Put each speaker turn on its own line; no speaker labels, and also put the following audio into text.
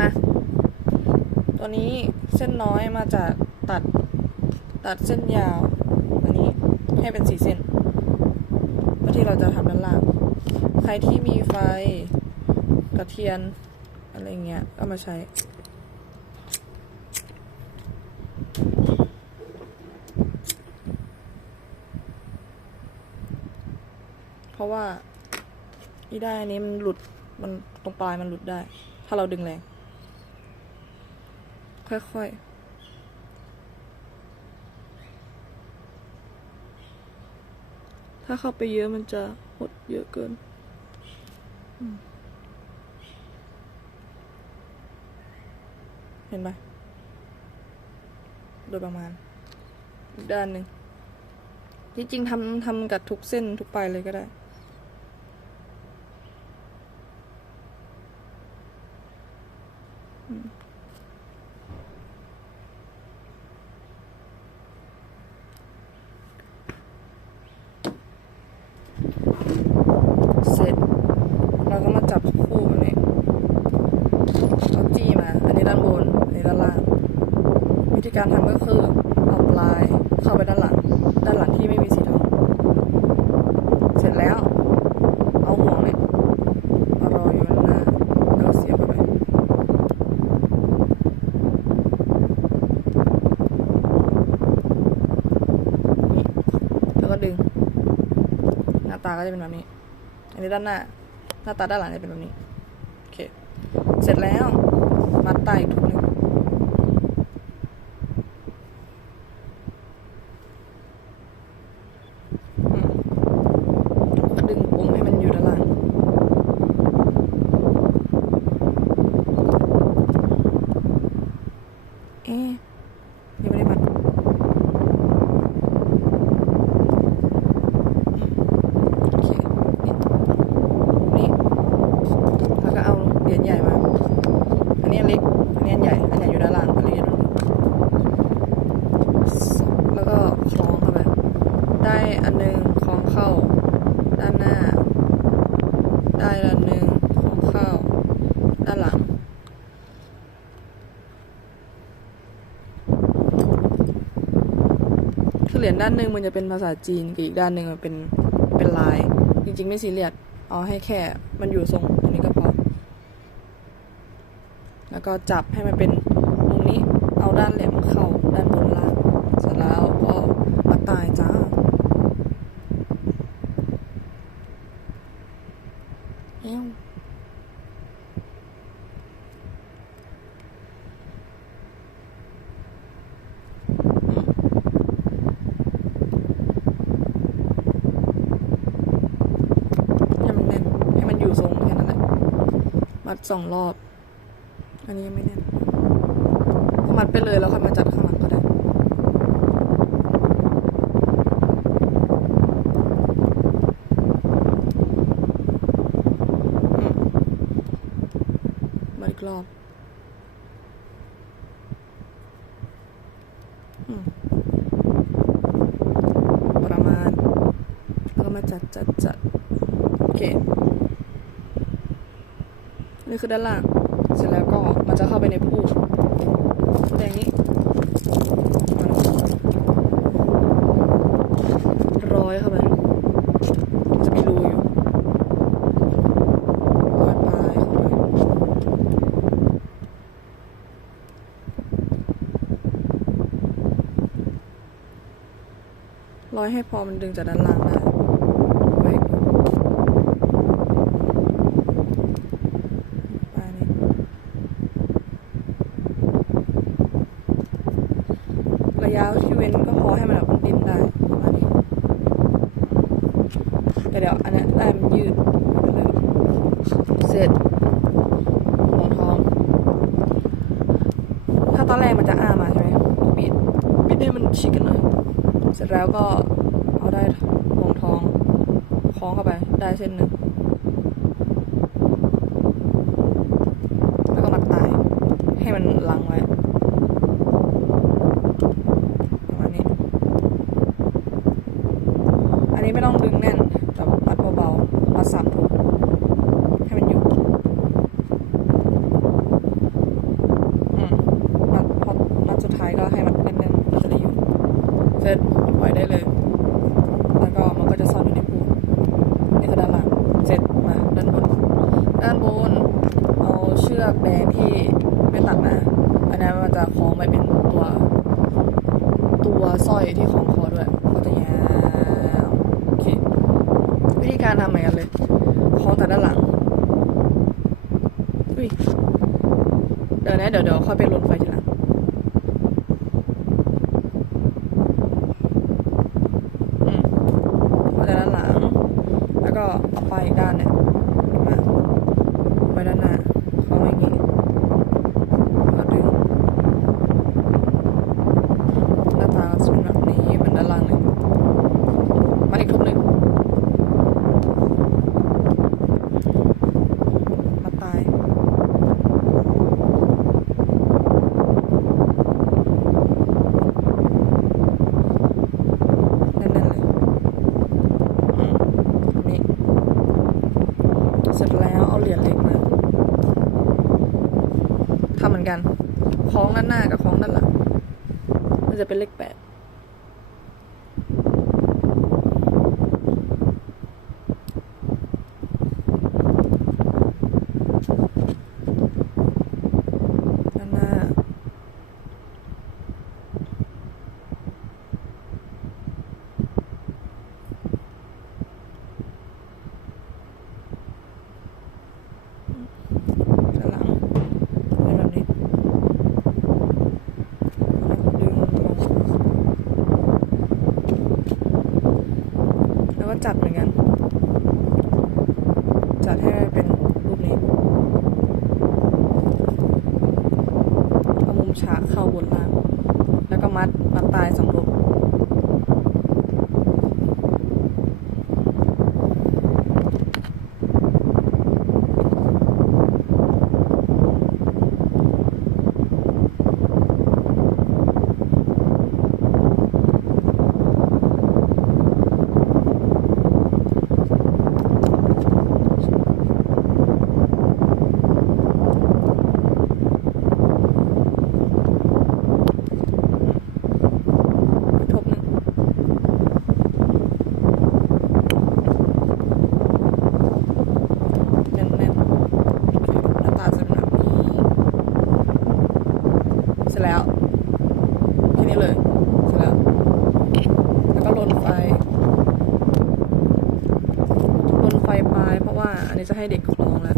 มา ตัวนี้เส้นน้อยมาจากตัดตัดเส้นยาวอันนี้ให้เป็นสีเส้นเพื่อที่เราจะทำด้านล่าง ใครที่มีไฟกระเทียนอะไรเงี้ยก็มาใช้เพราะว่าอีได้อันนี้มันหลุดมันตรงปลายมันหลุดได้ ถ้าเราดึงแรง ค่อยๆถ้าเข้าไปเยอะมันจะหดเยอะเกิน เห็นไหมโดยประมาณ ด้านหนึ่งจริงๆทำทำกับทุกเส้นทุกปลายเลยก็ได้ เสร็จ เราก็มาจับคู่แบบนี้เอาจี้มา อันนี้ด้านบน อันนี้ด้านล่าง วิ ธีการทำก็คือเอาปลายเข้าไปด้านหลัง ด้านหลังที่ไม่มีสีทองเสร็จแล้ว เอาห่วงเนี่ยมารออยู่ด้านหน้าแล้วเสียบไปนี่แล้วก็ดึง หน้าตาก็จะเป็นแบบนี้ อันนี้ด้านหน้า หน้าตาด้านหลังจะเป็นแบบนี้ โอเค เสร็จแล้ว มัดไตอีกทุกหนึ่งอืมก็ดึงปมให้มันอยู่ด้านล่าง เอ๊ะยังไม่ได้มัด โอเค นี่ นี่ แล้วก็เอาเหรียญใหญ่มา อันนี้อันเล็ก อันนี้อันใหญ่ อันใหญ่อยู่ด้านล่าง อันเล็กอยู่ด้านบนแล้วก็คล้องเข้าไป ได้ อันหนึ่งคล้องเข้า ด้านหน้า ได้อันหนึ่งคล้องเข้า ด้านหลัง คือเหรียญด้านหนึ่งมันจะเป็นภาษาจีนกับอีกด้านหนึ่งมันเป็นเป็นลาย จริง ๆ ไม่ซีเรียสเอาให้แค่มันอยู่ทรงอันนี้ก็พอ แล้วก็จับให้มันเป็นตรงนี้เอาด้านแหลมเข้าด้านบนล่างเสร็จแล้วก็มาตายจ้าเอ้วให้มันแน่น ให้มันอยู่ ทรงแค่นั้นแหละมัดสองรอบ อันนี้ยังไม่แน่นมัดไปเลยแล้วค่อยมาจัดข้างหลังก็ได้อืมมาอีกรอบอืมประมาณ แล้วก็มาจัดจัดจัดโอเค นี่คือด้านล่าง เสร็จแล้วก็มันจะเข้าไปในผู้อย่างนี้ร้อยเข้าไปจะมีรูอยู่ร้อยปลายเข้าไปร้อยให้พอมันดึงจากด้านล่างได้ไว้ปลายนี้ ระยะที่เว้นก็พอให้มันแบบดิ้นได้ประมาณนี้แต่เดี๋ยวอันเนี้ยได้มันยืดไปเลยเสร็จหมอนทอง ถ้าตอนแรกมันจะอ้ามาใช่ไหมก็บิดบิดให้มันชิดกันหน่อย เสร็จ แล้วก็เอาได้ห่วงทองคล้องเข้าไปได้เส้นหนึ่งแล้วก็มัดตาย ให้มันลังไว้ประมาณนี้ อันนี้ไม่ต้องดึงแน่นแต่มัดเบาๆ มัดสามถุงให้มันอยู่ ลือกแบรนด์ที่ไม่ตัดนะอันนั้นมันจะคล้องไปเป็นตัว ตัวสร้อยที่ของคอด้วยก็จะยาวโอเควิธีการทำเหมือนกันเลยคล้องแต่ด้านหลังอุ้ยเดี๋ยวนะเดี๋ยวเดี๋ยวค่อยไปลนไฟทีหลัง อืมคล้องแต่ด้านหลัง แล้วก็เอาไปอีกด้านเนี่ยมาไว้ด้านหน้าคล้องไว้อย่างงี้แล้วดึง หน้าตาสวยแบบนี้เหมือนด้านล่างเลยมาอีกทุบหนึ่งมาตายแน่นๆเลยอืมอันนี้เสร็จแล้วเอาเหรียญเล็กมาทำเหมือนกัน คล้องด้านหน้ากับคล้องด้านหลังมันจะเป็นเลขแปด ด้านหน้า ด้านหลังเป็นแบบนี้ ดึงลงแล้วก็ จัดเหมือนกัน จัดให้เป็นรูปนี้เอามุมฉากเข้าบนล่าง แล้วก็มัดมัดตายสองรูป จะให้เด็กคลองแล้ว